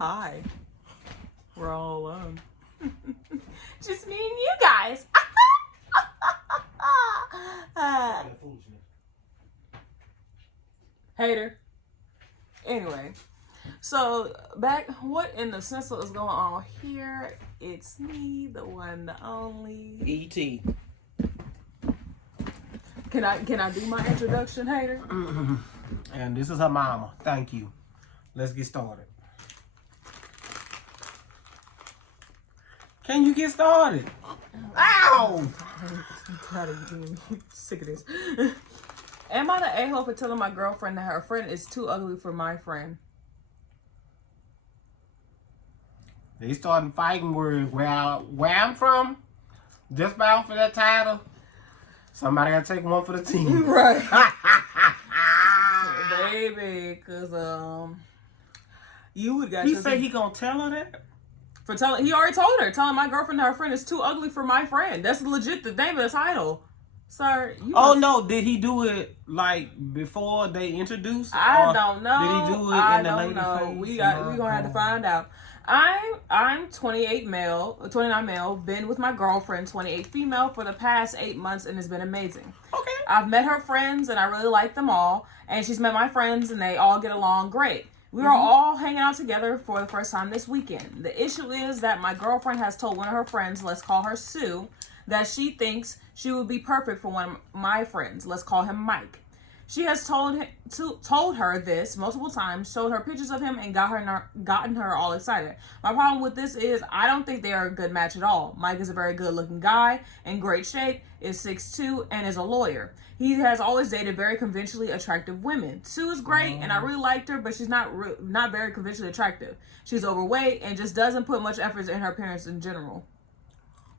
Hi. We're all alone. Just me and you guys. Hater. Anyway, so what in the sense is going on here? It's me, the one, the only E.T. Can I do my introduction, Hater? And this is her mama. Thank you. Let's get started. Can you get started? Ow! I'm sick of this. Am I the a-hole for telling my girlfriend that her friend is too ugly for my friend? They starting fighting where I'm from. Just bound for that title. Somebody gotta take one for the team. Right. Baby, cause you would got. He said he gonna tell her that. He already told her, telling my girlfriend that her friend is too ugly for my friend. That's legit the name of the title. Sir, no, did he do it like before they introduced? I don't know. Did he do it in the lady face? We gonna have to find out. I'm 29 male, been with my girlfriend, 28 female, for the past 8 months, and it's been amazing. Okay. I've met her friends and I really like them all, and she's met my friends and they all get along great. We are all hanging out together for the first time this weekend. The issue is that my girlfriend has told one of her friends, let's call her Sue, that she thinks she would be perfect for one of my friends. Let's call him Mike. She has told her this multiple times, showed her pictures of him, and gotten her all excited. My problem with this is I don't think they are a good match at all. Mike is a very good-looking guy, in great shape, is 6'2", and is a lawyer. He has always dated very conventionally attractive women. Sue is great, and I really liked her, but she's not very conventionally attractive. She's overweight and just doesn't put much effort in her appearance in general.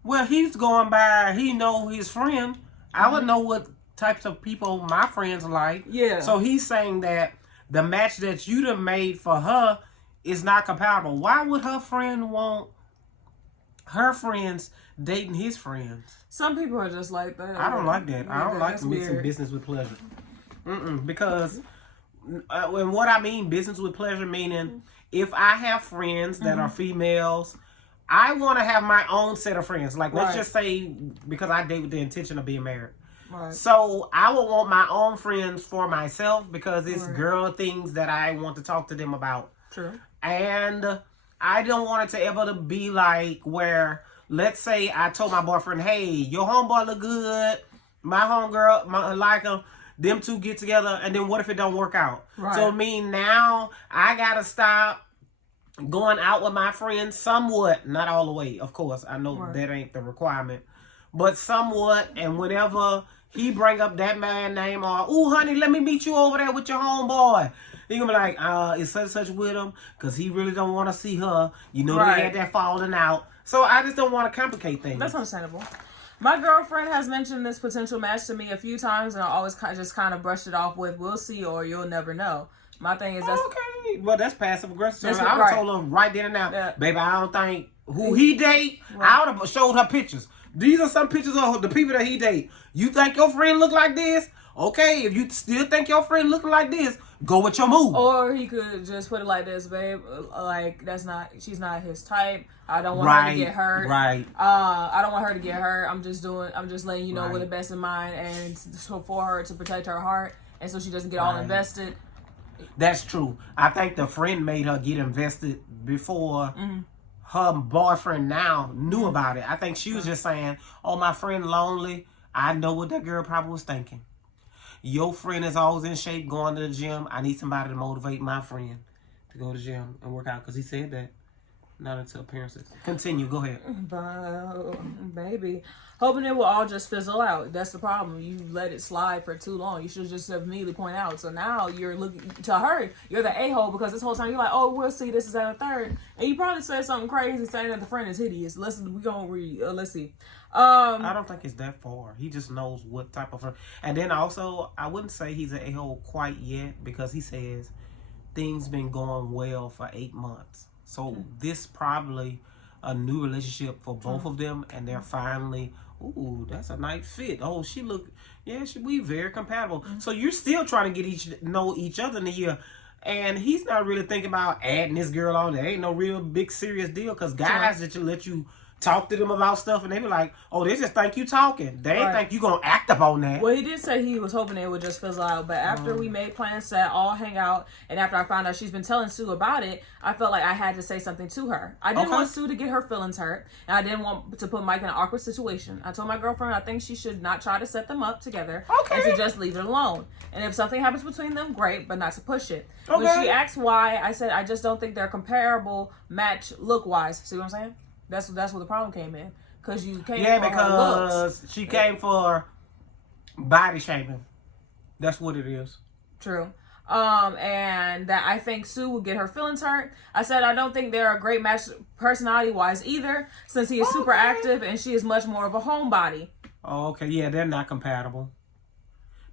Well, he's going by, he know his friend. I would know what types of people my friends like. Yeah. So he's saying that the match that you done made for her is not compatible. Why would her friend want her friends dating his friends? Some people are just like that. I don't like that. Yeah, I don't like mixing business with pleasure. Because when what I mean business with pleasure, meaning if I have friends that are females, I want to have my own set of friends. Like, let's just say, because I date with the intention of being married. Right. So I would want my own friends for myself because it's girl things that I want to talk to them about. True. And I don't want it to ever to be like where, let's say I told my boyfriend, hey, your homeboy look good, my homegirl, I like him, them two get together, and then what if it don't work out? Right. So I mean, now I gotta stop going out with my friends somewhat, not all the way, of course. I know that ain't the requirement, but somewhat, and whenever he bring up that man name or, ooh, honey, let me meet you over there with your homeboy. He gonna be like, it's such with him because he really don't want to see her. You know, they had that falling out. So I just don't want to complicate things. That's understandable. My girlfriend has mentioned this potential match to me a few times, and I always just kind of brushed it off with, we'll see or you'll never know. My thing is that's... Okay, well, that's passive aggressive. I would have told her right then and now, baby, I don't think who he date, I would have showed her pictures. These are some pictures of the people that he date. You think your friend look like this? Okay, if you still think your friend looking like this, go with your move. Or he could just put it like this, babe. Like, she's not his type. I don't want her to get hurt. Right. I don't want her to get hurt. I'm just letting you know with the best in mind, and so for her to protect her heart, and so she doesn't get all invested. That's true. I think the friend made her get invested before her boyfriend now knew about it. I think she was just saying, oh, my friend lonely. I know what that girl probably was thinking. Your friend is always in shape, going to the gym. I need somebody to motivate my friend to go to the gym and work out. Because he said that. Not until appearances. Continue. Go ahead. Baby. Hoping it will all just fizzle out. That's the problem. You let it slide for too long. You should just immediately point out. So now you're looking to her. You're the a-hole because this whole time you're like, oh, we'll see. This is at a third. And you probably said something crazy saying that the friend is hideous. Let's see. I don't think it's that far. He just knows what type of friend. And then also, I wouldn't say he's an a-hole quite yet because he says things been going well for 8 months. So this probably a new relationship for both of them, and they're finally, ooh, that's a nice fit. Oh, we very compatible. So you're still trying to get know each other in the year. And he's not really thinking about adding this girl on. There ain't no real big serious deal. Because guys that you let you talk to them about stuff and they be like, oh, they just think you talking. They ain't think you gonna act up on that. Well, he did say he was hoping it would just fizzle out, but after we made plans to all hang out, and after I found out she's been telling Sue about it, I felt like I had to say something to her. I didn't want Sue to get her feelings hurt, and I didn't want to put Mike in an awkward situation. I told my girlfriend I think she should not try to set them up together, and to just leave it alone. And if something happens between them, great, but not to push it. When she asked why, I said I just don't think they're comparable match look-wise. See what I'm saying? That's where the problem came in. Because you came for her looks. She came for body shaming. That's what it is. True. And that I think Sue will get her feelings hurt. I said I don't think they're a great match personality-wise either, since he is super active and she is much more of a homebody. Oh, okay. Yeah, they're not compatible.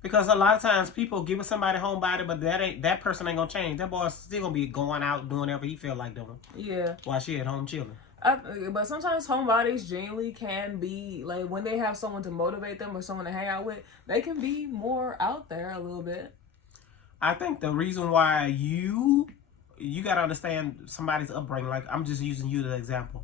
Because a lot of times people give somebody homebody, but that person ain't gonna change. That boy's still gonna be going out doing whatever he feel like doing. Yeah. While she at home chilling. But sometimes homebodies genuinely can be, like, when they have someone to motivate them or someone to hang out with, they can be more out there a little bit. I think the reason why you got to understand somebody's upbringing, like, I'm just using you as an example.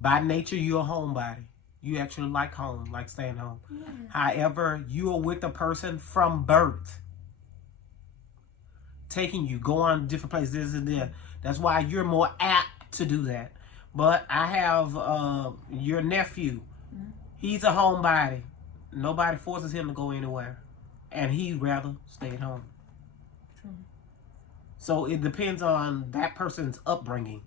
By nature, you're a homebody. You actually like home, like staying home. Yeah. However, you are with a person from birth. Taking you, go on different places, this and that. That's why you're more apt to do that. But I have your nephew. He's a homebody. Nobody forces him to go anywhere. And he'd rather stay at home. True. So it depends on that person's upbringing.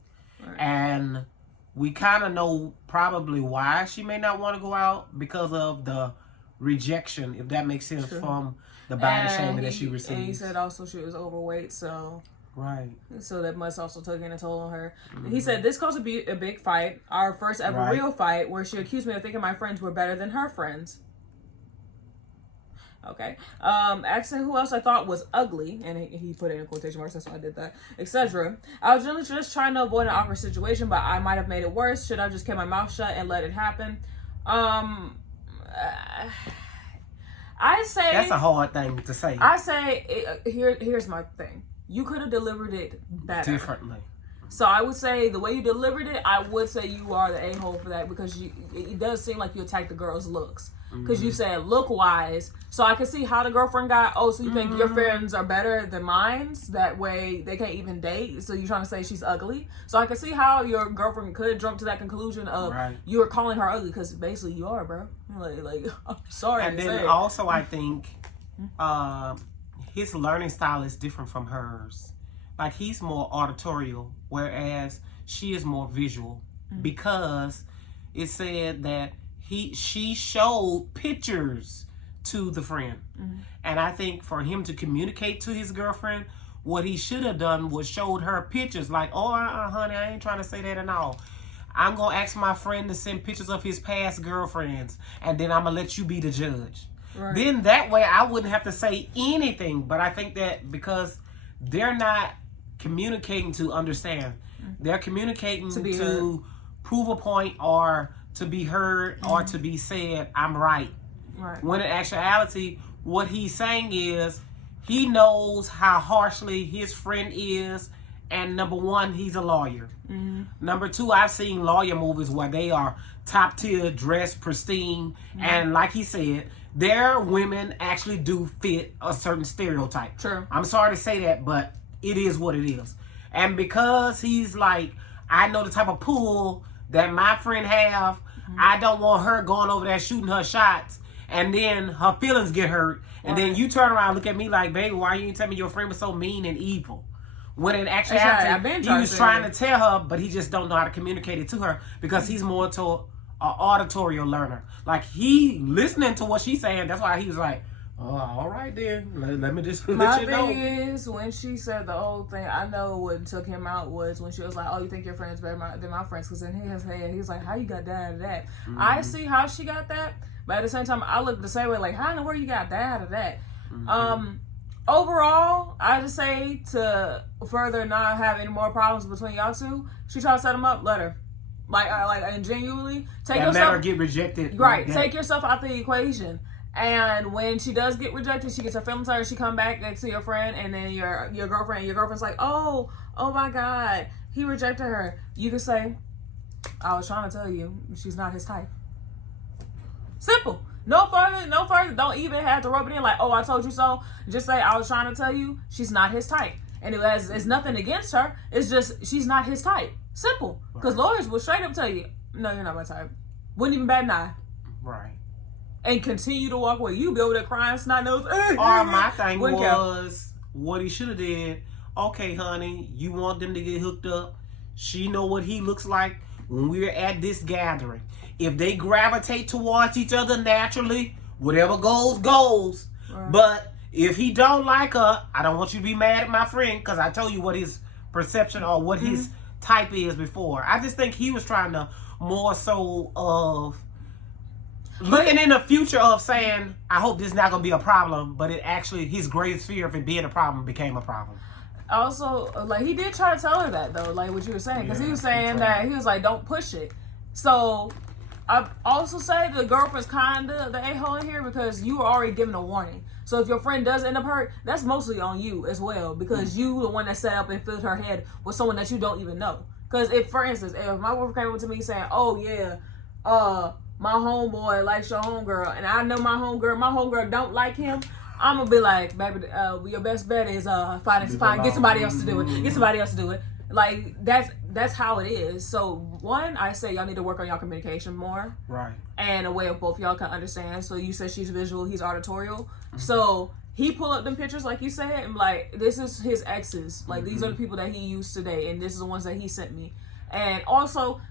Right. And we kind of know probably why she may not want to go out, because of the rejection, if that makes sense, from the body shaming that she received. And he said also she was overweight, so... Right. So that must also take a toll on her. Mm-hmm. He said, this caused a big fight, our first ever real fight, where she accused me of thinking my friends were better than her friends. Okay. Asking who else I thought was ugly, and he put it in quotation marks, that's why I did that, etc. I was really just trying to avoid an awkward situation, but I might have made it worse. Should I just keep my mouth shut and let it happen? I say... That's a hard thing to say. I say, here's my thing. You could have delivered it better. Differently. So I would say the way you delivered it, I would say you are the a-hole for that, because it does seem like you attacked the girl's looks. Because you said look-wise. So I can see how the girlfriend got, oh, so you think your friends are better than mine? That way they can't even date? So you're trying to say she's ugly? So I can see how your girlfriend could jump to that conclusion of you were calling her ugly, because basically you are, bro. Like I'm sorry and to then say. Also I think his learning style is different from hers. Like, he's more auditorial, whereas she is more visual. Because it said that she showed pictures to the friend. And I think for him to communicate to his girlfriend, what he should have done was showed her pictures. Like, oh, honey, I ain't trying to say that at all. I'm going to ask my friend to send pictures of his past girlfriends, and then I'm going to let you be the judge. Right. Then that way I wouldn't have to say anything. But I think that because they're not communicating to understand, they're communicating to prove a point, or to be heard, or to be said, I'm right. When in actuality, what he's saying is he knows how harshly his friend is, and number one, he's a lawyer. Number two, I've seen lawyer movies where they are top tier, dressed, pristine, and like he said, their women actually do fit a certain stereotype. True. I'm sorry to say that, but it is what it is. And because he's like, I know the type of pull that my friend have, I don't want her going over there shooting her shots, and then her feelings get hurt, and then you turn around and look at me like, baby, why you tell me your friend was so mean and evil? When in actuality, he was trying to tell her, but he just don't know how to communicate it to her, because he's more to an auditorial learner. Like, he listening to what she's saying. That's why he was like, oh, all right then. Let me just let you know. My thing is, when she said the whole thing, I know what took him out was when she was like, oh, you think your friend's better than my friends? Because in his head, he was like, how you got that out of that? I see how she got that, but at the same time, I look the same way, like, how in the world you got that out of that? Overall, I just say to further not have any more problems between y'all two, she tried to set him up, let her. And genuinely, take yourself... Let her get rejected. Right, take yourself out the equation. And when she does get rejected, she gets her feelings hurt. She come back to your friend, and then your girlfriend's like, oh my God, he rejected her. You can say, I was trying to tell you, she's not his type. Simple. No further. Don't even have to rub it in like, oh, I told you so. Just say, I was trying to tell you, she's not his type. And it's nothing against her. It's just, she's not his type. Simple. Because lawyers will straight up tell you, no, you're not my type. Wouldn't even bat an eye. Right. And continue to walk away. You be over there crying, snot nose. Or my thing was, what he should have did, okay, honey, you want them to get hooked up. She know what he looks like when we're at this gathering. If they gravitate towards each other naturally, whatever goes. Right. But if he don't like her, I don't want you to be mad at my friend because I told you what his perception or what his type is before. I just think he was trying to more so of looking in the future of saying, I hope this is not going to be a problem, but it actually, his greatest fear of it being a problem became a problem. Also, like, he did try to tell her that, though, like what you were saying, because he was saying that, he was like, don't push it. So, I also say the girlfriend's kind of the a-hole in here because you were already given a warning. So, if your friend does end up hurt, that's mostly on you as well, because you the one that set up and filled her head with someone that you don't even know. Because if, for instance, if my boyfriend came up to me saying, oh, yeah, my homeboy likes your homegirl, and I know my homegirl don't like him, I'm gonna be like, baby, your best bet is get somebody else to do it. Get somebody else to do it. Like that's how it is. So one, I say y'all need to work on y'all communication more, right? And a way of both y'all can understand. So you said she's visual, he's auditorial. So he pull up them pictures like you said, and like this is his exes. Like these are the people that he used today, and this is the ones that he sent me. And also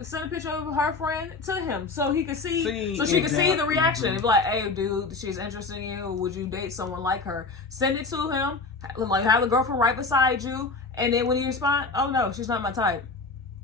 send a picture of her friend to him so he could see so she could see the reaction. Be like, hey dude, she's interested in you, would you date someone like her? Send it to him, like have the girlfriend right beside you, and then when you respond, oh no, she's not my type,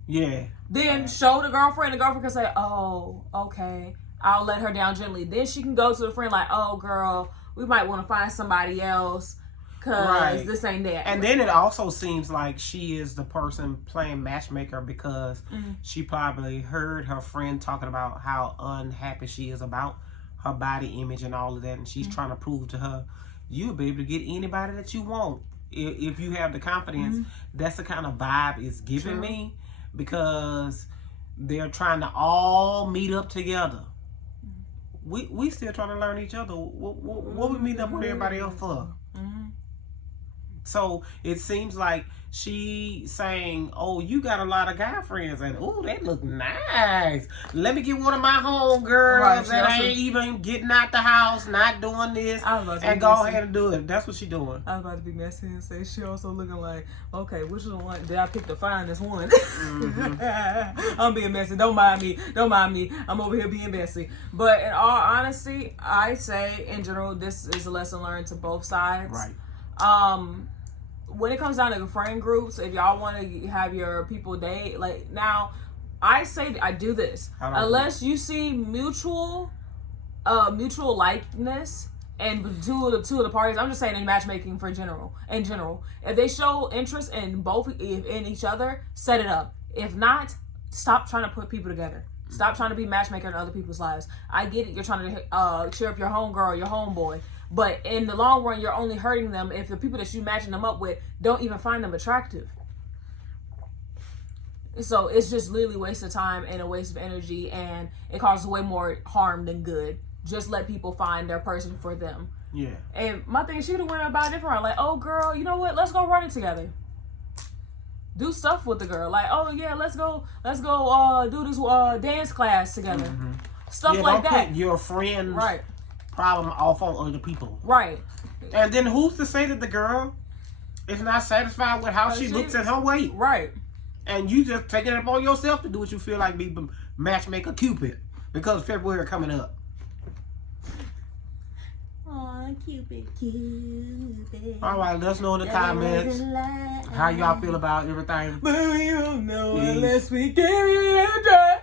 then show the girlfriend can say, oh okay, I'll let her down gently. Then she can go to the friend like, oh girl, we might want to find somebody else because this ain't that. And then it also seems like she is the person playing matchmaker because she probably heard her friend talking about how unhappy she is about her body image and all of that, and she's trying to prove to her, you'll be able to get anybody that you want if you have the confidence. That's the kind of vibe it's giving me, because they're trying to all meet up together. We still trying to learn each other. What we meet up with everybody else for? So it seems like she saying, oh, you got a lot of guy friends, and oh, they look nice. Let me get one of my homegirls that ain't even getting out the house, not doing this, and go ahead and do it. That's what she doing. I was about to be messy and say she also looking like, okay, which one did I pick the finest one? I'm being messy. Don't mind me. I'm over here being messy. But in all honesty, I say in general, this is a lesson learned to both sides. Right. When it comes down to friend groups, if y'all want to have your people date, like now, I say I do this unless you see mutual likeness and two of the parties. I'm just saying in matchmaking in general, if they show interest in in each other, set it up. If not, stop trying to put people together. Stop trying to be matchmaker in other people's lives. I get it. You're trying to cheer up your homegirl, your homeboy. But in the long run, you're only hurting them if the people that you're matching them up with don't even find them attractive. So it's just literally a waste of time and a waste of energy, and it causes way more harm than good. Just let people find their person for them. Yeah. And my thing, she would have went about it different. Like, oh girl, you know what? Let's go running together. Do stuff with the girl. Like, oh yeah, let's go do this dance class together. Stuff like that. Put your friends problem off on other people. Right. And then who's to say that the girl is not satisfied with how she looks at her weight? Right. And you just taking it upon yourself to do what you feel like be matchmaker Cupid because February coming up. Aw, Cupid. All right, let us know in the comments how y'all feel about everything. But we don't know unless we give it a try.